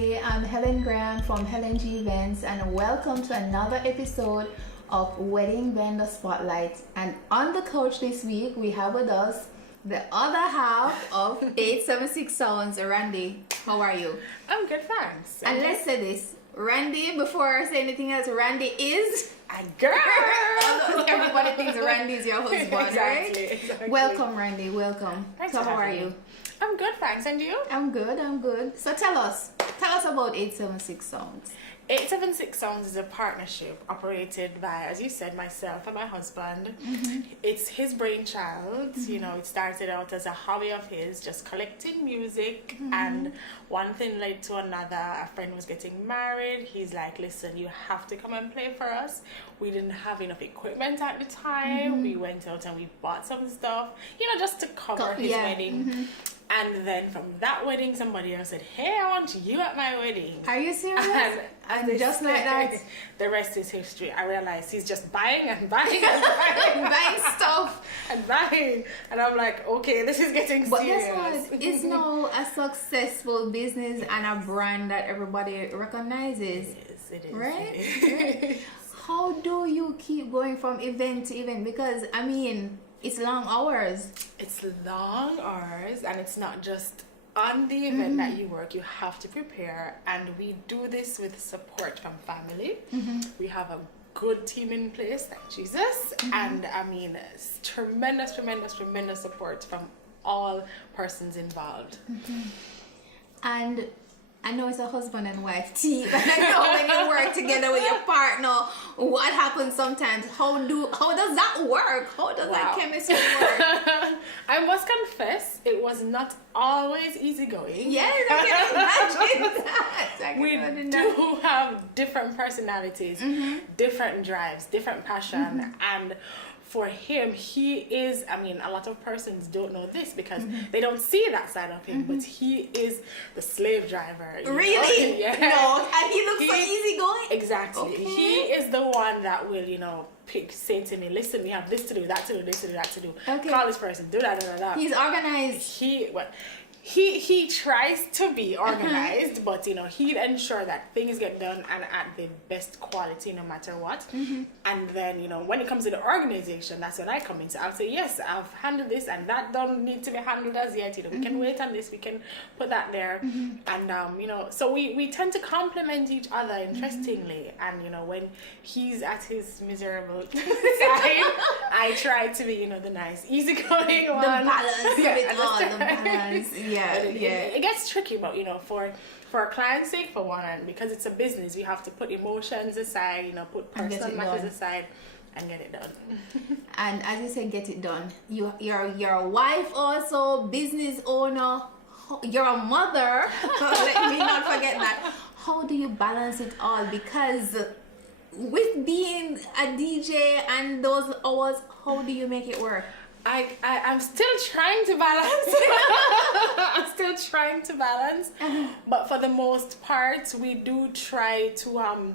everybody. I'm Helen Graham from Helen G Events, and welcome to another episode of Wedding Vendor Spotlight. And on the couch this week, we have with us the other half of 876 Sounds, Randy. How are you? I'm good, thanks. And let's say this, Randy, before I say anything else, Randy is a girl. Everybody thinks Randy is your husband, right? Exactly. Welcome, Randy. Welcome. Thanks So for how are having you? me. I'm good, thanks. And you? I'm good. So tell us about 876 Sounds. 876 Sounds is a partnership operated by, as you said, myself and my husband. Mm-hmm. It's his brainchild. Mm-hmm. You know, it started out as a hobby of his, just collecting music. Mm-hmm. And one thing led to another. A friend was getting married. He's like, listen, you have to come and play for us. We didn't have enough equipment at the time. Mm-hmm. We went out and we bought some stuff, just to cover his wedding. Mm-hmm. And then from that wedding, somebody else said, hey, I want you at my wedding. Are you serious? And just like that? The rest is history. I realized he's just buying and buying and buying. Buying stuff. And buying. And I'm like, okay, this is getting serious. But guess what? It's now a successful business and a brand that everybody recognizes. It is. Right? It is. How do you keep going from event to event? Because, it's long hours. It's long hours, and it's not just on the event that you work. You have to prepare, and we do this with support from family. Mm-hmm. We have a good team in place, thank Jesus. Mm-hmm. And tremendous support from all persons involved. Mm-hmm. And I know it's a husband and wife team, but I know when you work together with your partner, what happens sometimes? How does that work? How does that chemistry work? I must confess, it was not always easygoing. Yes, I can imagine that. We do have different personalities, different drives, different passion, and for him, he is, a lot of persons don't know this because they don't see that side of him, but he is the slave driver. Really? Yeah. No, and he looks so easygoing? Exactly. Okay. He is the one that will, say to me, listen, we have this to do, that to do, this to do, that to do. Okay. Call this person, do that. He's organized. He tries to be organized, but he'd ensure that things get done and at the best quality no matter what. And then when it comes to the organization, that's when I come in. So I'll say, yes, I've handled this and that don't need to be handled as yet. We can wait on this, we can put that there. And so we tend to complement each other interestingly. And when he's at his miserable side, I try to be the nice easygoing one. The balance of it all, the balance. Yeah. It gets tricky, but for our client's sake, for one, and because it's a business, we have to put emotions aside, put personal matters aside, and get it done. And as you said, get it done. You're a wife, also business owner. You're a mother. Let me not forget that. How do you balance it all? Because with being a DJ and those hours, how do you make it work? I'm still trying to balance. But for the most part, we do try to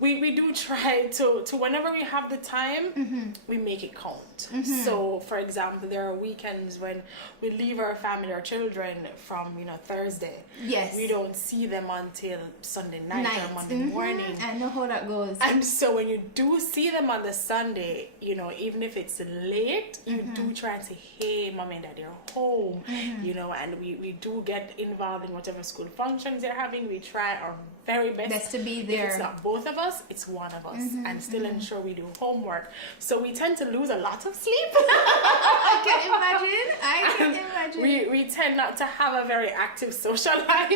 we do try to whenever we have the time, we make it count. So for example, there are weekends when we leave our family, our children from Thursday. Yes. We don't see them until Sunday night or Monday morning. I know how that goes. And so when you do see them on the Sunday, even if it's late, you do try and say, hey, mommy and daddy are home, and we do get involved in whatever school functions they're having. We try our very best to be there. If it's not both of us, it's one of us, and still ensure we do homework. So we tend to lose a lot of sleep. I can imagine. We tend not to have a very active social life. I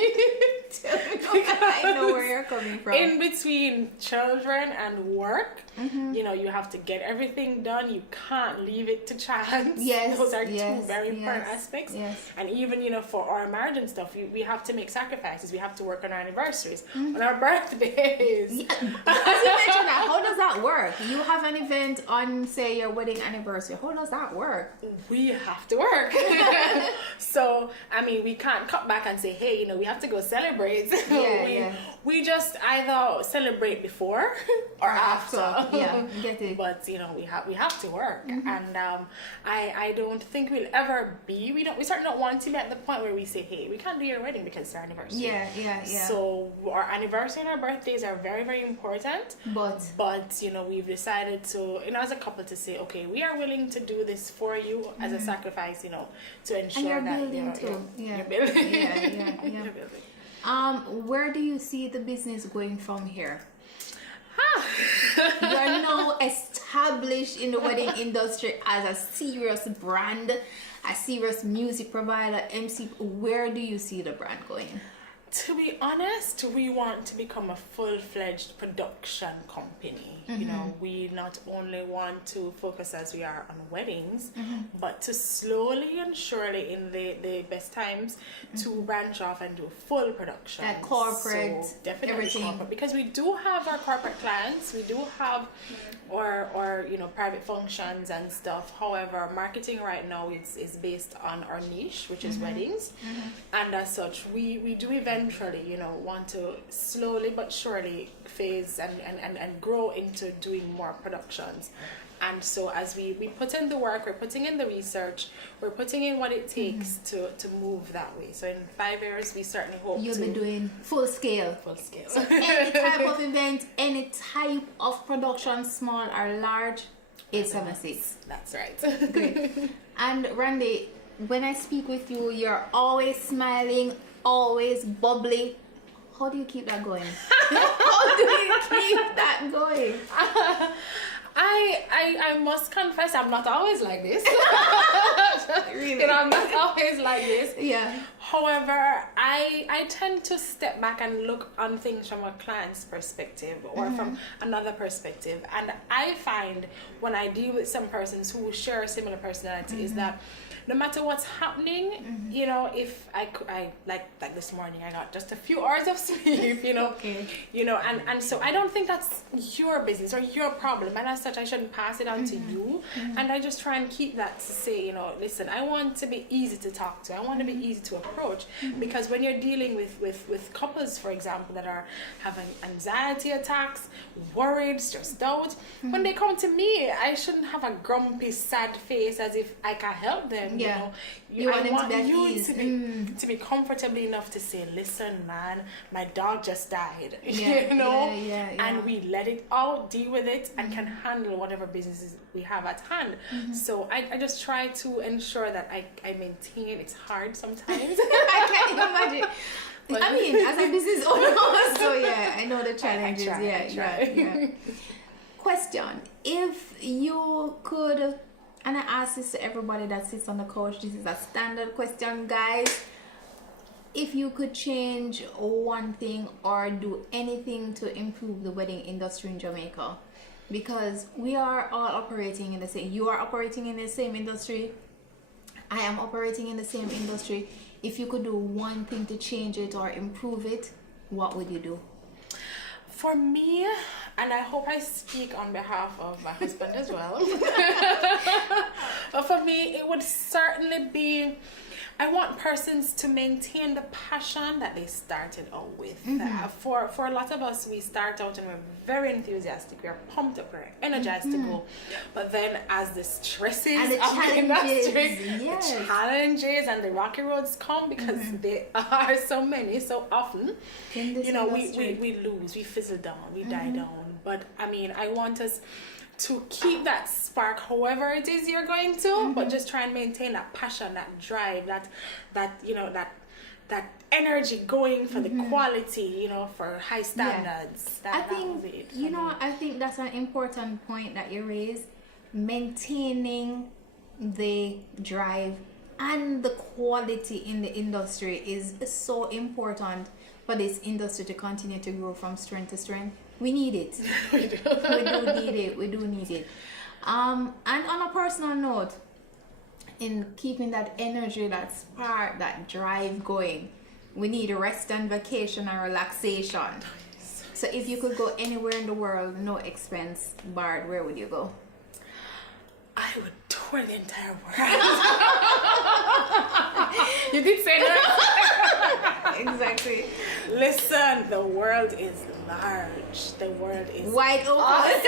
know where you're coming from. In between children and work, you have to get everything done. You can't leave it to chance. Yes, those are two very important aspects. Yes. And even for our marriage and stuff, we have to make sacrifices. We have to work on our anniversaries. on our birthdays. Yeah. As you mentioned that, how does that work? You have an event on, say, your wedding anniversary. How does that work? We have to work. So, I mean, we can't cut back and say, hey, you know, we have to go celebrate. We just either celebrate before or after. Yeah, get it. But, you know, we have to work. And I don't think we'll ever be, we certainly don't want to be at the point where we say, hey, we can't do your wedding because it's our anniversary. Yeah. So our anniversary and our birthdays are very, very important. But you know, we've decided to, you know, as a couple to say, okay, we are willing to do this for you as a sacrifice, you know, to ensure and you're that building too. you're building. Yeah. You're building. Where do you see the business going from here? You are now established in the wedding industry as a serious brand, a serious music provider, MC. Where do you see the brand going? To be honest, we want to become a full-fledged production company. You know, we not only want to focus as we are on weddings, but to slowly and surely in the best times to branch off and do full production. Corporate, so definitely everything. corporate, because we do have our corporate clients, we do have or you know, private functions and stuff. However, marketing right now is based on our niche, which is weddings, and as such we do eventually, you know, want to slowly but surely phase and grow into doing more productions. And so as we put in the work, we're putting in the research, we're putting in what it takes to move that way. So in 5 years, we certainly hope you'll be doing full scale. So Any type of event, any type of production, small or large, 876. That's right. Great. And Randy, when I speak with you, you're always smiling, always bubbly. How do you keep that going? How do you keep that going? I must confess, I'm not always like this. Really? You know, I'm not always like this. Yeah. However, I tend to step back and look on things from a client's perspective or from another perspective. And I find when I deal with some persons who share a similar personality is that no matter what's happening, you know, if I like this morning, I got just a few hours of sleep, you know, you know, and so I don't think that's your business or your problem, and as such, I shouldn't pass it on to you. And I just try and keep that to say, you know, listen, I want to be easy to talk to, I want to be easy to approach, because when you're dealing with couples, for example, that are having anxiety attacks, worried, stressed out, when they come to me, I shouldn't have a grumpy, sad face as if I can help them. Yeah. You know, I want you to be comfortable enough to say, listen, man, my dog just died. You know, and we let it out, deal with it, and can handle whatever businesses we have at hand. So I just try to ensure that I maintain. It's hard sometimes. I can't imagine. But I mean, as a business owner, so yeah, I know the challenges. I try. Question: if you could. And I ask this to everybody that sits on the couch. This is a standard question, guys. If you could change one thing or do anything to improve the wedding industry in Jamaica, because we are all operating in the same, you are operating in the same industry, I am operating in the same industry. If you could do one thing to change it or improve it, what would you do? For me, and I hope I speak on behalf of my husband as well, but for me, it would certainly be, I want persons to maintain the passion that they started out with. For a lot of us, we start out and we're very enthusiastic, we're pumped up, we're energized to go. But then as the stresses and the of the industry, the challenges and the rocky roads come, because there are so many, so often, you know, we lose, we fizzle down, we die down. But I mean, I want us to keep that spark, however it is you're going to, but just try and maintain that passion, that drive, that you know, that energy going for the quality, you know, for high standards. I think, you know, I think that's an important point that you raise. Maintaining the drive and the quality in the industry is so important for this industry to continue to grow from strength to strength. We need it. We do need it. And on a personal note, in keeping that energy, that spark, that drive going, we need a rest and vacation and relaxation. So if you could go anywhere in the world, no expense barred, where would you go? I would tour the entire world. You did say that. Exactly. Listen, the world is large. The world is Wide open. awesome.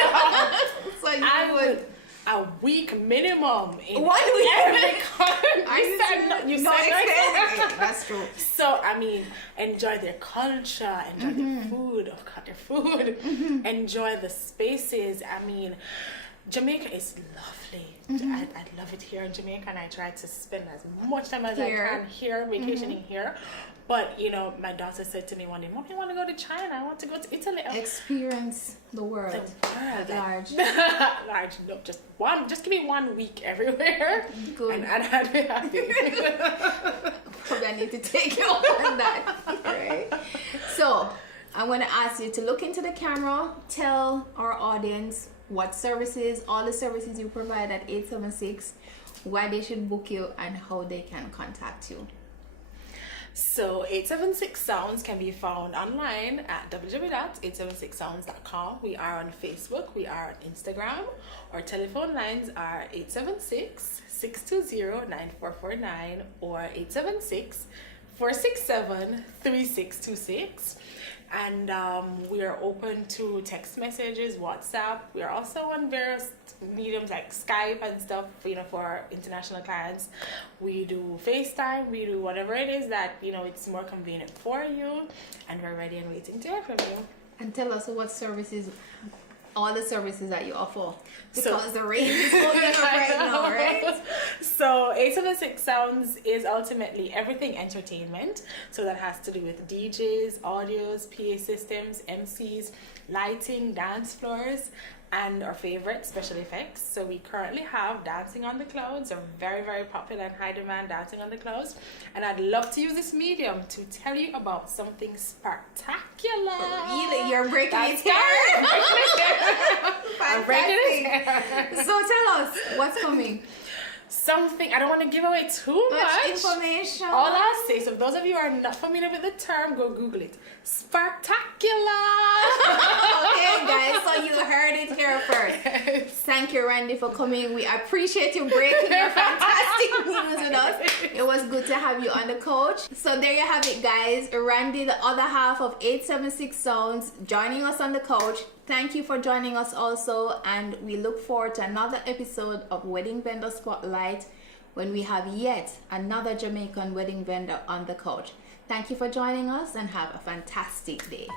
So you I would. would a week minimum in 1 week. every country. You said no. You no said no. expense. That's true. So I mean, enjoy their culture, enjoy their food. Oh God, their food. Enjoy the spaces. I mean, Jamaica is lovely. I love it here in Jamaica, and I try to spend as much time as I can here, vacationing here. But you know, my daughter said to me one day, "Mom, I want to go to China. I want to go to Italy." Experience the world. At large. Large. No, just one. Just give me 1 week everywhere. Good. And I'd be happy. Probably I need to take you on that. Right? So I want to ask you to look into the camera, tell our audience what services, all the services you provide at 876, why they should book you, and how they can contact you. So 876 Sounds can be found online at www.876sounds.com. We are on Facebook, we are on Instagram. Our telephone lines are 876-620-9449 or 876-467-3626. And we are open to text messages, WhatsApp. We are also on various mediums like Skype and stuff, you know, for our international clients. We do FaceTime, we do whatever it is that, you know, it's more convenient for you. And we're ready and waiting to hear from you. And tell us what services, all the services that you offer. So- Because the range is going up right now, right? So 876 Sounds is ultimately everything entertainment. So that has to do with DJs, audios, PA systems, MCs, lighting, dance floors, and our favorite, special effects. So we currently have Dancing on the Clouds, a very, very popular and high demand Dancing on the Clouds. And I'd love to use this medium to tell you about something spectacular. Really? You're breaking That's it here? I'm breaking it here. So tell us, what's coming? Something, I don't want to give away too much information. All I'll say, so if those of you are not familiar with the term, go Google it. Spectacular! Okay, guys, so you heard it here first. Thank you, Randy, for coming. We appreciate you breaking your fantastic news with us. It was good to have you on the couch. So there you have it, guys. Randy, the other half of 876 Sounds, joining us on the couch. Thank you for joining us also, and we look forward to another episode of Wedding Vendor Spotlight when we have yet another Jamaican wedding vendor on the couch. Thank you for joining us, and have a fantastic day.